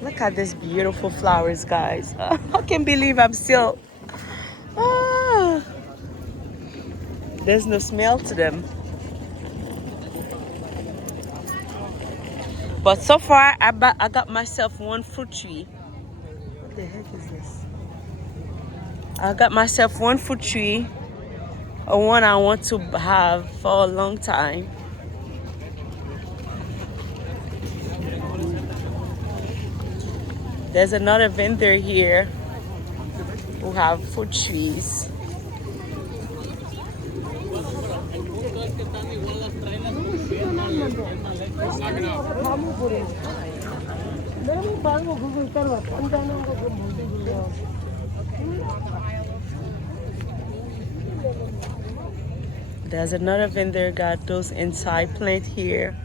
Look at these beautiful flowers, guys. I can't believe I'm still. Ah, there's no smell to them. But so far, I got myself one fruit tree. What the heck is this? I got myself one fruit tree, a one I want to have for a long time. There's another vendor here who have fruit trees. There's another vendor got those inside plant here.